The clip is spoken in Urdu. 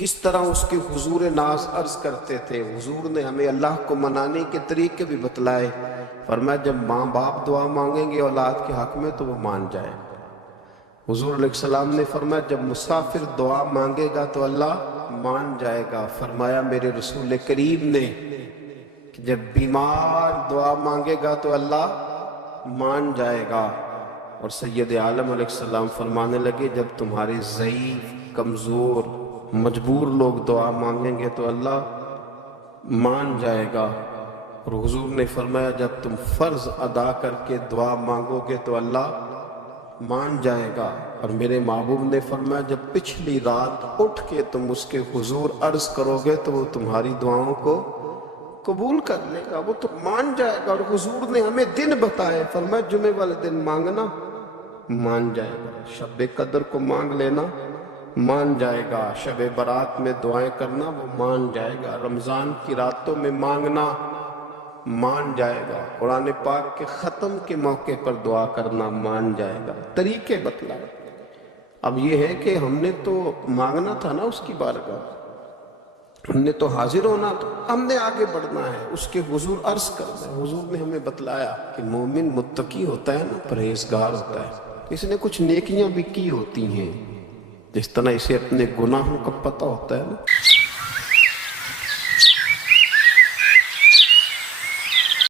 کس طرح اس کے حضور ناز عرض کرتے تھے. حضور نے ہمیں اللہ کو منانے کے طریقے بھی بتلائے. فرمایا جب ماں باپ دعا مانگیں گے اولاد کے حق میں تو وہ مان جائے. حضور علیہ السلام نے فرمایا جب مسافر دعا مانگے گا تو اللہ مان جائے گا. فرمایا میرے رسول کریم نے کہ جب بیمار دعا مانگے گا تو اللہ مان جائے گا. اور سید عالم علیہ السلام فرمانے لگے جب تمہارے ضعیف، کمزور، مجبور لوگ دعا مانگیں گے تو اللہ مان جائے گا. اور حضور نے فرمایا جب تم فرض ادا کر کے دعا مانگو گے تو اللہ مان جائے گا. اور میرے محبوب نے فرمایا جب پچھلی رات اٹھ کے تم اس کے حضور عرض کرو گے تو وہ تمہاری دعاؤں کو قبول کر لے گا، وہ تو مان جائے گا. اور حضور نے ہمیں دن بتائے، فرمایا جمعے والے دن مانگنا مان جائے گا، شب قدر کو مانگ لینا مان جائے گا، شب برات میں دعائیں کرنا وہ مان جائے گا، رمضان کی راتوں میں مانگنا مان جائے گا، قرآن پاک کے ختم کے موقع پر دعا کرنا مان جائے گا. طریقے بتلائے. اب یہ ہے کہ ہم نے تو مانگنا تھا نا اس کی بارگاہ، ہم نے تو حاضر ہونا، تو ہم نے آگے بڑھنا ہے، اس کے حضور عرض کرنا ہے. حضور نے ہمیں بتلایا کہ مومن متقی ہوتا ہے نا، پرہیزگار ہوتا ہے، اس نے کچھ نیکیاں بھی کی ہوتی ہیں جس طرح اسے اپنے گناہوں کا پتہ ہوتا ہے نا.